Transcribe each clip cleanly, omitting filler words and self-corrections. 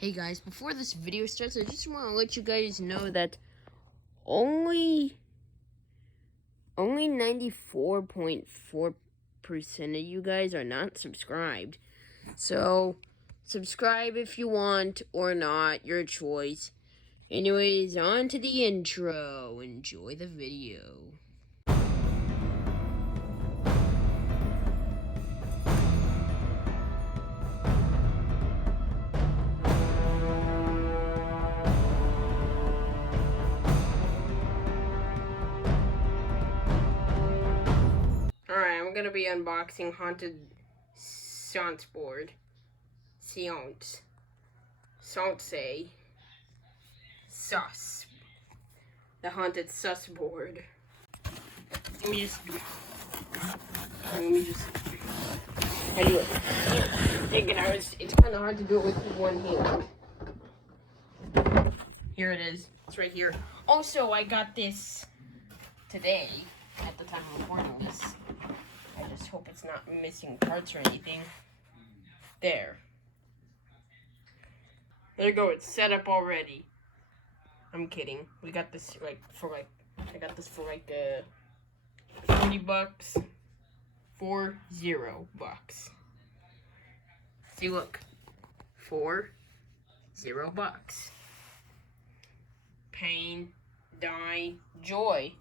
Hey guys, before this video starts, I just want to let you guys know that only 94.4% of you guys are not subscribed. So, subscribe if you want or not, your choice. Anyways, on to the intro. Enjoy the video. Alright, I'm gonna be unboxing Haunted Séance board. Séance. Séance. Sus. The Haunted Sus board. Let me just I do it. Thinking it's kind of hard to do it with one hand. Here it is. It's right here. Also, I got this today at the time of recording this. I just hope it's not missing parts or anything. There. There you go. It's set up already. I'm kidding. We got this I got this for like $40. $40. See, look. $40. Pain, die, joy,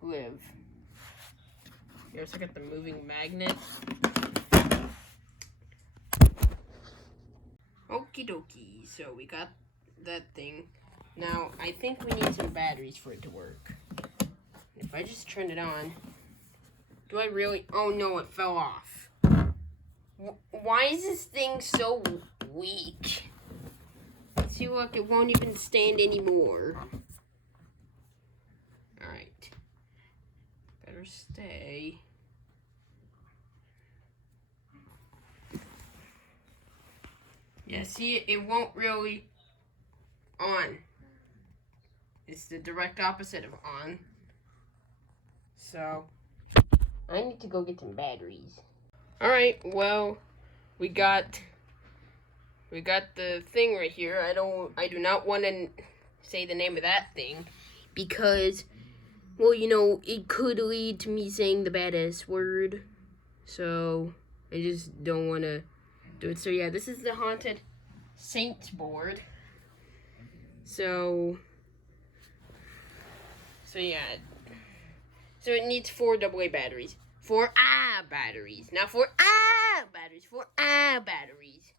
live. You also got the moving magnet. Okie dokie. So we got that thing. Now, I think we need some batteries for it to work. If I just turn it on, do I really? Oh no, it fell off. Why is this thing so weak? See, look, it won't even stand anymore. Alright. Better stay. Yeah, see, it won't really on. It's the direct opposite of on. So, I need to go get some batteries. Alright, well, we got the thing right here. I do not want to say the name of that thing because, well, you know, it could lead to me saying the badass word. So, I just don't want to do it. So, yeah, this is the Haunted Saints board. So yeah. So it needs 4 AA batteries. 4 batteries. Not 4 batteries. 4 batteries.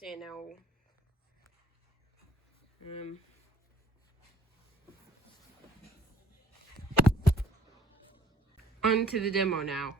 So yeah, now on to the demo now.